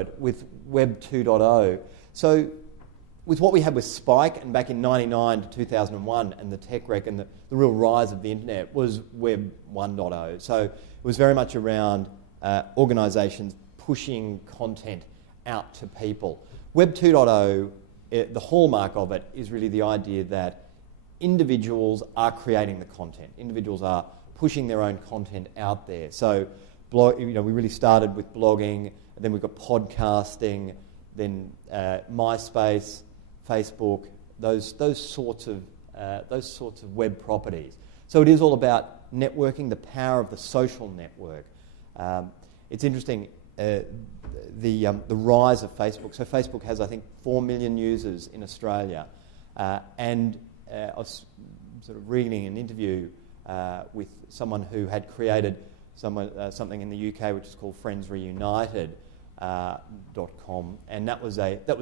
it with Web 2.0. So with what we had with Spike and back in 99 to 2001 and the tech wreck and the real rise of the internet was Web 1.0. So it was very much around organisations pushing content out to people. Web 2.0, the hallmark of it is really the idea that individuals are creating the content. Individuals are pushing their own content out there. So we really started with blogging, and then we've got podcasting, then MySpace, Facebook, those sorts of web properties. So it is all about networking, the power of the social network. It's interesting, the rise of Facebook. So Facebook has, I think, 4 million users in Australia, and I was sort of reading an interview with someone who had created something in the UK which is called Friends Reunited. .com, and that was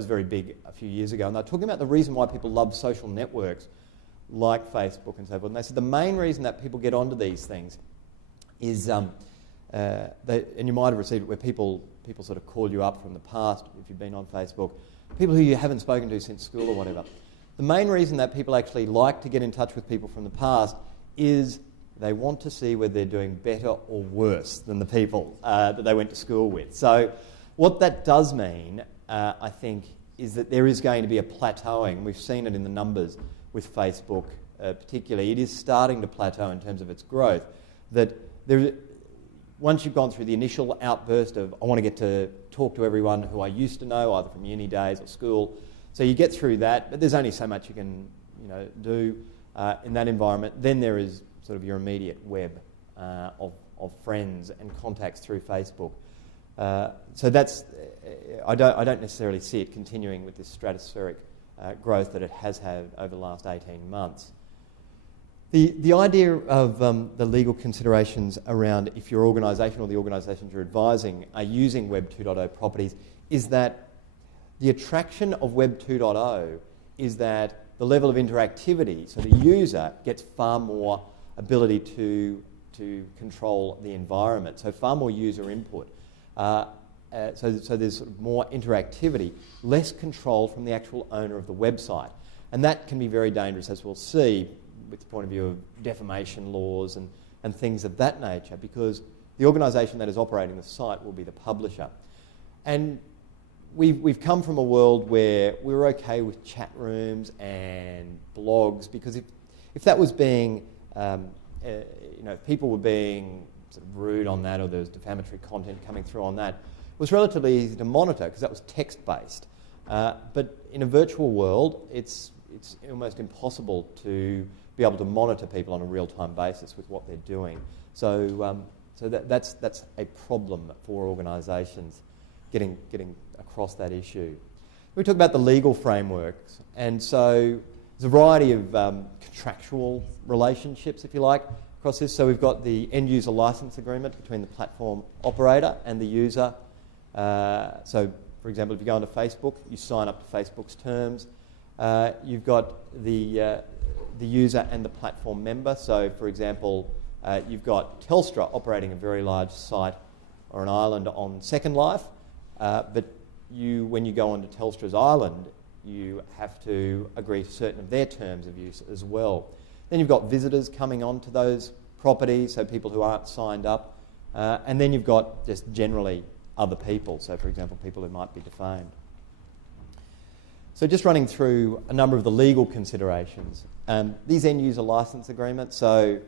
very big a few years ago. And they're talking about the reason why people love social networks like Facebook and so forth. And they said the main reason that people get onto these things is, and you might have received it where people sort of call you up from the past if you've been on Facebook, people who you haven't spoken to since school or whatever. The main reason that people actually like to get in touch with people from the past is they want to see whether they're doing better or worse than the people that they went to school with. So what that does mean, I think, is that there is going to be a plateauing. We've seen it in the numbers with Facebook particularly. It is starting to plateau in terms of its growth. That once you've gone through the initial outburst of, I want to get to talk to everyone who I used to know, either from uni days or school, so you get through that, but there's only so much you can do in that environment. Then there is sort of your immediate web of friends and contacts through Facebook. So that's, I don't necessarily see it continuing with this stratospheric growth that it has had over the last 18 months. The idea of the legal considerations around if your organisation or the organisations you're advising are using Web 2.0 properties is that the attraction of Web 2.0 is that the level of interactivity, so the user gets far more ability to control the environment, so far more user input. So there's sort of more interactivity, less control from the actual owner of the website. And that can be very dangerous, as we'll see, with the point of view of defamation laws and things of that nature, because the organisation that is operating the site will be the publisher. And we've come from a world where we were okay with chat rooms and blogs, because if that was being, if people were being sort of rude on that, or there was defamatory content coming through on that, it was relatively easy to monitor because that was text-based. But in a virtual world, it's almost impossible to be able to monitor people on a real-time basis with what they're doing. So that's a problem for organisations getting across that issue. We talk about the legal frameworks, and so there's a variety of contractual relationships, if you like, across this. So we've got the end-user license agreement between the platform operator and the user. So, for example, if you go onto Facebook, you sign up to Facebook's terms. You've got the user and the platform member. So, for example, you've got Telstra operating a very large site or an island on Second Life, but when you go onto Telstra's island, you have to agree to certain of their terms of use as well. Then you've got visitors coming onto those properties, so people who aren't signed up. And then you've got just generally other people, so for example, people who might be defamed. So just running through a number of the legal considerations. These end-user license agreements, so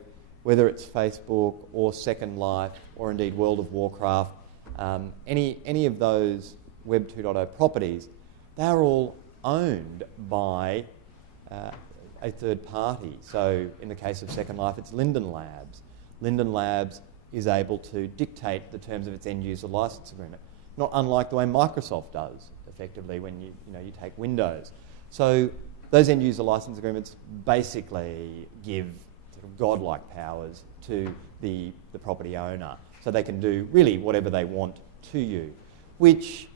whether it's Facebook or Second Life or indeed World of Warcraft, any of those Web 2.0 properties, they're all owned by a third party. So in the case of Second Life, it's Linden Labs. Linden Labs is able to dictate the terms of its end-user license agreement, not unlike the way Microsoft does, effectively, when you take Windows. So those end-user license agreements basically give sort of godlike powers to the property owner, so they can do really whatever they want to you, which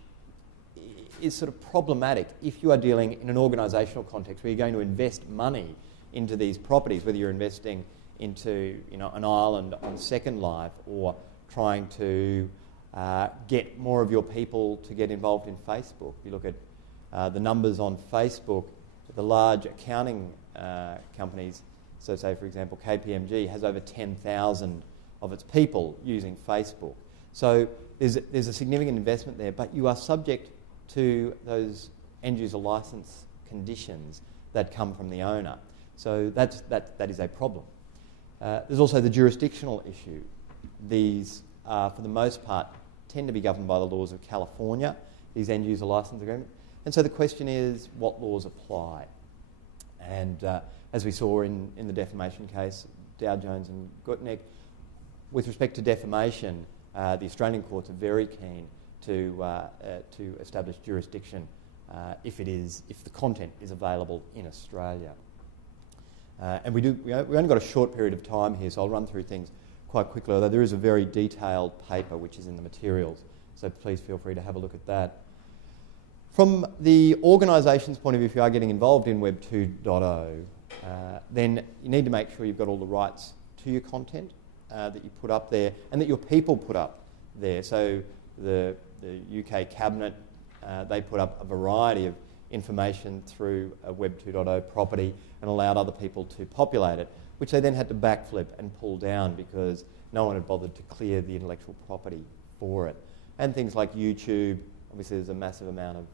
is sort of problematic if you are dealing in an organisational context where you're going to invest money into these properties, whether you're investing into an island on Second Life or trying to get more of your people to get involved in Facebook. If you look at the numbers on Facebook, the large accounting companies, so say for example KPMG has over 10,000 of its people using Facebook. So there's a significant investment there, but you are subject to those end user license conditions that come from the owner. So that is a problem. There's also the jurisdictional issue. These, for the most part, tend to be governed by the laws of California, these end user license agreements. And so the question is, what laws apply? And as we saw in the defamation case, Dow Jones and Gutnick, with respect to defamation, the Australian courts are very keen to establish jurisdiction if the content is available in Australia. And we only got a short period of time here, so I'll run through things quite quickly, although there is a very detailed paper which is in the materials, so please feel free to have a look at that. From the organisation's point of view, if you are getting involved in Web 2.0, then you need to make sure you've got all the rights to your content that you put up there and that your people put up there. So the UK Cabinet, they put up a variety of information through a Web 2.0 property and allowed other people to populate it, which they then had to backflip and pull down because no one had bothered to clear the intellectual property for it. And things like YouTube, obviously there's a massive amount of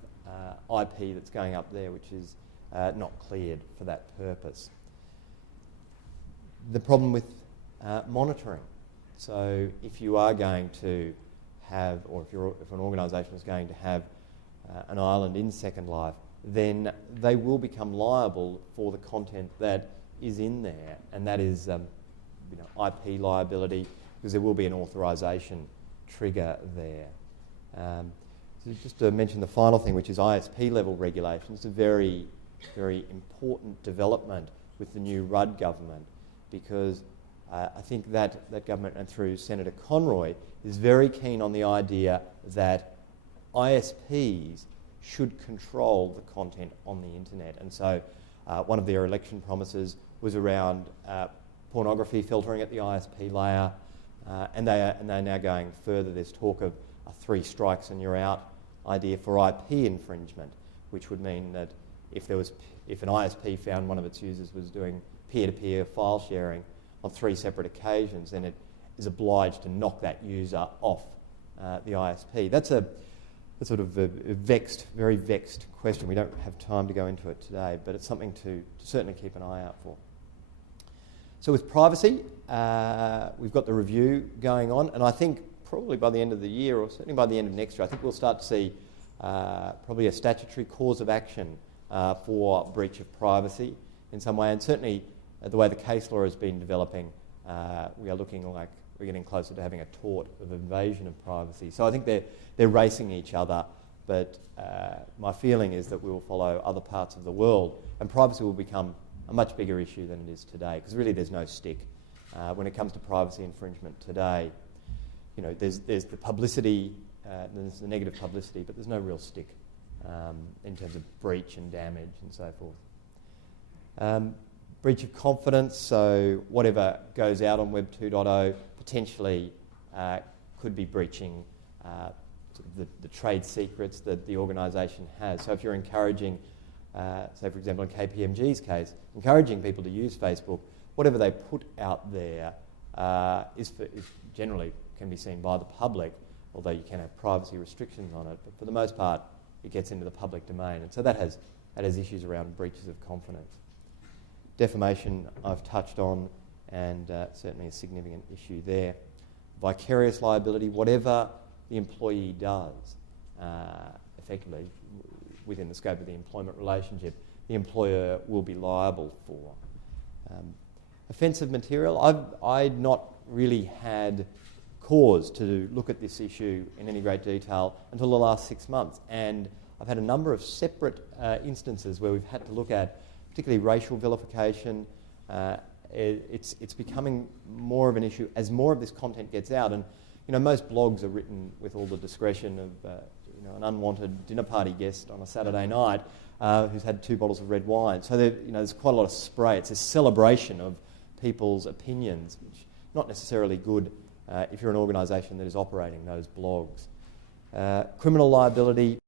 IP that's going up there which is not cleared for that purpose. The problem with monitoring. So if you are going to have, or if an organisation is going to have an island in Second Life, then they will become liable for the content that is in there, and that is IP liability, because there will be an authorisation trigger there. So just to mention the final thing, which is ISP level regulations. It's a very, very important development with the new Rudd government, because I think that government, and through Senator Conroy, is very keen on the idea that ISPs should control the content on the internet. And so one of their election promises was around pornography filtering at the ISP layer, and they're now going further. There's talk of a 3 strikes and you're out idea for IP infringement, which would mean that if an ISP found one of its users was doing peer-to-peer file sharing on 3 separate occasions, then it is obliged to knock that user off the ISP. That's a sort of a very vexed question. We don't have time to go into it today, but it's something to certainly keep an eye out for. So with privacy, we've got the review going on, and I think probably by the end of the year, or certainly by the end of next year, I think we'll start to see probably a statutory cause of action for breach of privacy in some way, and certainly the way the case law has been developing, we are looking like we're getting closer to having a tort of invasion of privacy. So I think they're racing each other, but my feeling is that we will follow other parts of the world, and privacy will become a much bigger issue than it is today, because really there's no stick. When it comes to privacy infringement today, there's the publicity, there's the negative publicity, but there's no real stick in terms of breach and damage and so forth. Breach of confidence, so whatever goes out on Web 2.0 potentially could be breaching the trade secrets that the organisation has. So if you're encouraging, say for example in KPMG's case, encouraging people to use Facebook, whatever they put out there is generally can be seen by the public, although you can have privacy restrictions on it, but for the most part it gets into the public domain, and so that has issues around breaches of confidence. Defamation I've touched on, and certainly a significant issue there. Vicarious liability, whatever the employee does, effectively within the scope of the employment relationship, the employer will be liable for. Offensive material, I'd not really had cause to look at this issue in any great detail until the last 6 months, and I've had a number of separate instances where we've had to look at particularly racial vilification. It's becoming more of an issue as more of this content gets out, and most blogs are written with all the discretion of an unwanted dinner party guest on a Saturday night who's had 2 bottles of red wine. So there's quite a lot of spray. It's a celebration of people's opinions, which is not necessarily good if you're an organisation that is operating those blogs. Criminal liability,